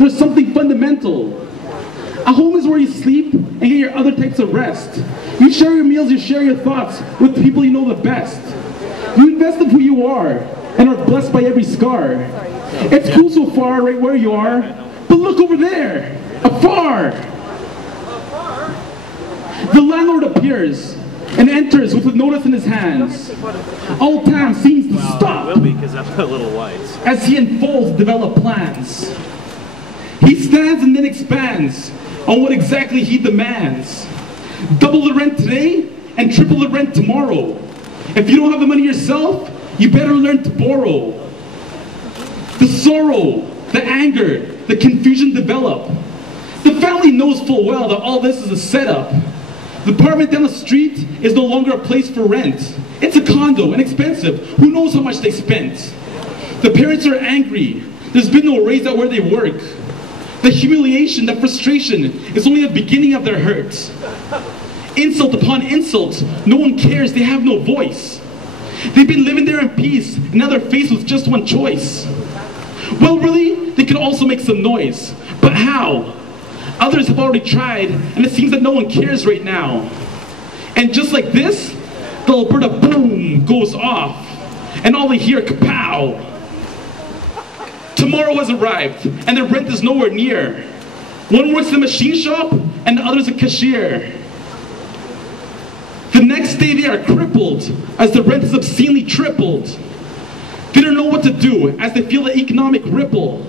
There's something fundamental. A home is where you sleep and get your other types of rest. You share your meals, you share your thoughts with the people you know the best. You invest in who you are and are blessed by every scar. It's cool so far right where you are, but look over there, afar. The landlord appears and enters with a notice in his hands. All time seems to stop as he unfolds developed plans. He stands and then expands on what exactly he demands. Double the rent today and triple the rent tomorrow. If you don't have the money yourself, you better learn to borrow. The sorrow, the anger, the confusion develop. The family knows full well that all this is a setup. The apartment down the street is no longer a place for rent. It's a condo and expensive. Who knows how much they spent? The parents are angry. There's been no raise at where they work. The humiliation, the frustration is only the beginning of their hurt. Insult upon insult, no one cares, they have no voice. They've been living there in peace, and now they're faced with just one choice. Well, really, they could also make some noise, but how? Others have already tried, and it seems that no one cares right now. And just like this, the Alberta boom goes off, and all they hear, kapow. Tomorrow has arrived, and the rent is nowhere near. One works in a machine shop, and the other's a cashier. The next day they are crippled, as the rent is obscenely tripled. They don't know what to do, as they feel the economic ripple.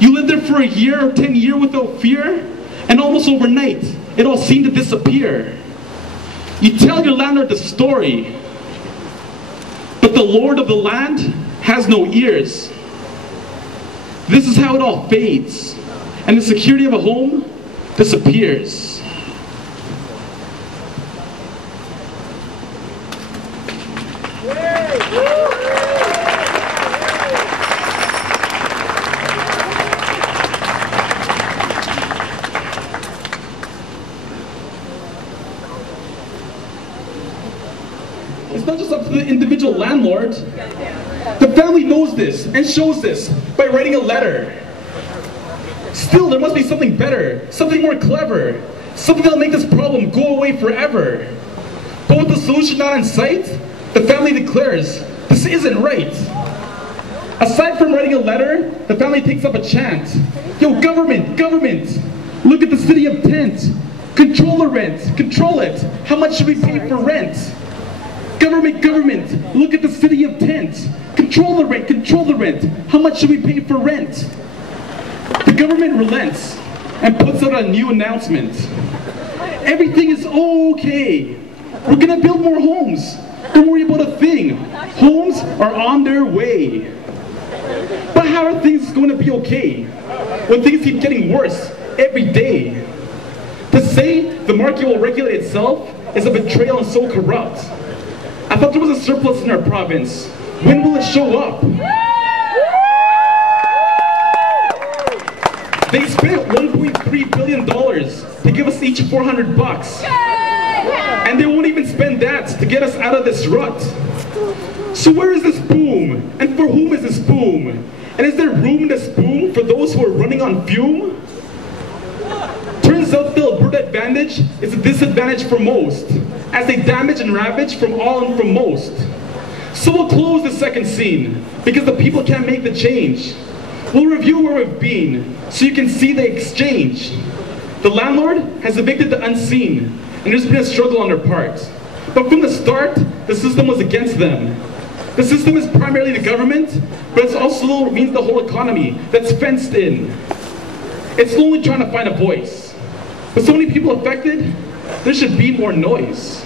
You live there for a year or 10 years without fear, and almost overnight, it all seemed to disappear. You tell your landlord the story, but the lord of the land has no ears. This is how it all fades, and the security of a home disappears. It's not just up to the individual landlord. The family knows this and shows this by writing a letter. Still, there must be something better, something more clever, something that'll make this problem go away forever. But with the solution not in sight, the family declares, this isn't right. Aside from writing a letter, the family takes up a chant. Yo, government, government, look at the city of tent. Control the rent, control it. How much should we pay for rent? Government, government, look at the city of tent. Control the rent, control the rent. How much should we pay for rent? The government relents and puts out a new announcement. Everything is okay. We're gonna build more homes. Don't worry about a thing. Homes are on their way. But how are things going to be okay when things keep getting worse every day? To say the market will regulate itself is a betrayal and so corrupt. I thought there was a surplus in our province. When will it show up? They spent $1.3 billion to give us each $400. And they won't even spend that to get us out of this rut. So where is this boom? And for whom is this boom? And is there room in this boom for those who are running on fume? Turns out the Alberta advantage is a disadvantage for most, as they damage and ravage from all and from most. So we'll close the second scene, because the people can't make the change. We'll review where we've been, so you can see the exchange. The landlord has evicted the unseen, and there's been a struggle on their part. But from the start, the system was against them. The system is primarily the government, but it also means the whole economy that's fenced in. It's slowly trying to find a voice. With so many people affected, there should be more noise.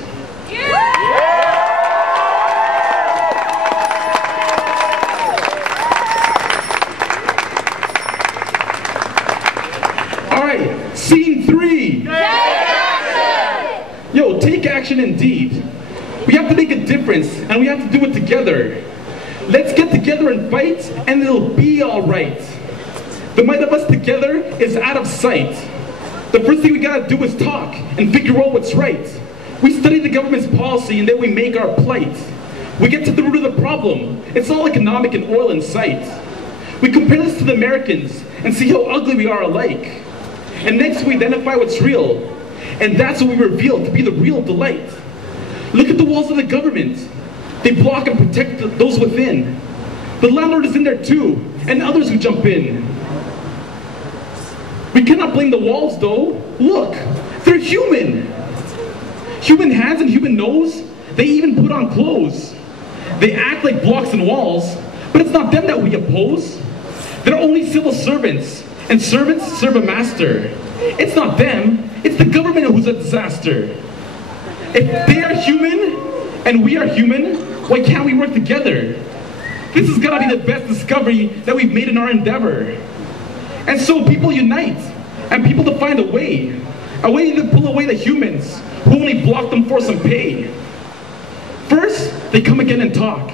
Alright, scene 3. Take action! Yo, take action indeed. We have to make a difference, and we have to do it together. Let's get together and fight, and it'll be alright. The might of us together is out of sight. The first thing we gotta do is talk and figure out what's right. We study the government's policy and then we make our plight. We get to the root of the problem. It's all economic and oil in sight. We compare this to the Americans and see how ugly we are alike. And next we identify what's real. And that's what we reveal to be the real delight. Look at the walls of the government. They block and protect those within. The landlord is in there too, and others who jump in. We cannot blame the walls though. Look, they're human. Human hands and human nose, they even put on clothes. They act like blocks and walls, but it's not them that we oppose. They're only civil servants, and servants serve a master. It's not them, it's the government who's a disaster. If they are human, and we are human, why can't we work together? This has got to be the best discovery that we've made in our endeavor. And so people unite, and people to find a way to pull away the humans who only block them for some pay. First, they come again and talk.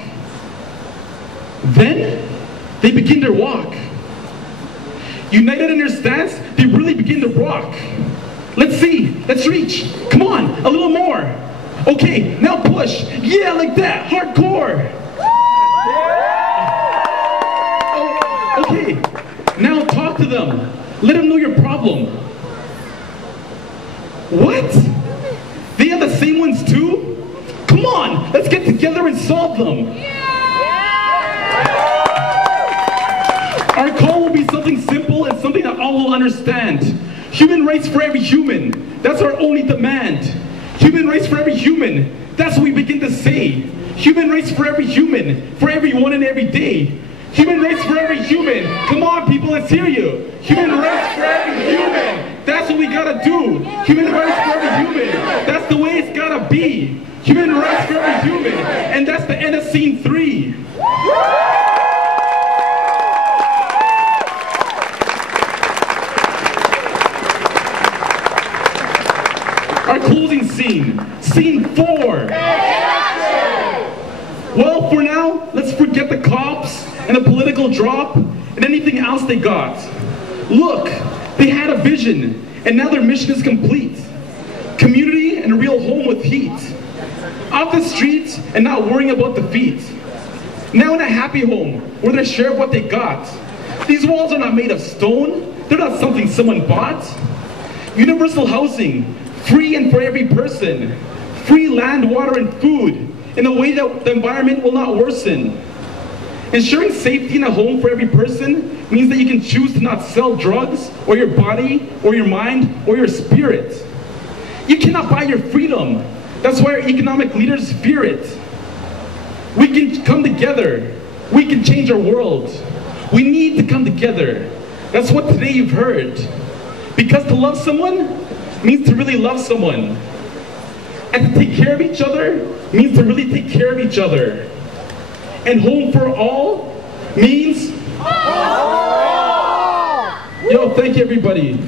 Then, they begin their walk. United in their stance, they really begin to rock. Let's see, let's reach. Come on, a little more. Okay, now push. Yeah, like that, hardcore. Oh, okay, now talk to them. Let them know your problem. What? They have the same ones too? Come on, let's get together and solve them. Our call will be something simple and something that all will understand. Human rights for every human. That's our only demand. Human rights for every human. That's what we begin to say. Human rights for every human. For everyone and every day. Human rights for every human. Come on, people, let's hear you. Human rights for every human. That's what we gotta do. Human rights for every human. That's the way it's gotta be. Human rights for every human. And that's the end of scene 3. Our closing scene. Scene 4. Well, for now, let's forget the cops and the political drop and anything else they got. Look, they had a vision, and now their mission is complete. Community and a real home with heat. Off the streets and not worrying about defeat. Now in a happy home where they share what they got. These walls are not made of stone. They're not something someone bought. Universal housing, free and for every person. Free land, water, and food in a way that the environment will not worsen. Ensuring safety in a home for every person means that you can choose to not sell drugs, or your body, or your mind, or your spirit. You cannot buy your freedom. That's why our economic leaders fear it. We can come together. We can change our world. We need to come together. That's what today you've heard. Because to love someone means to really love someone. And to take care of each other means to really take care of each other. And home for all means... Yo, thank you everybody.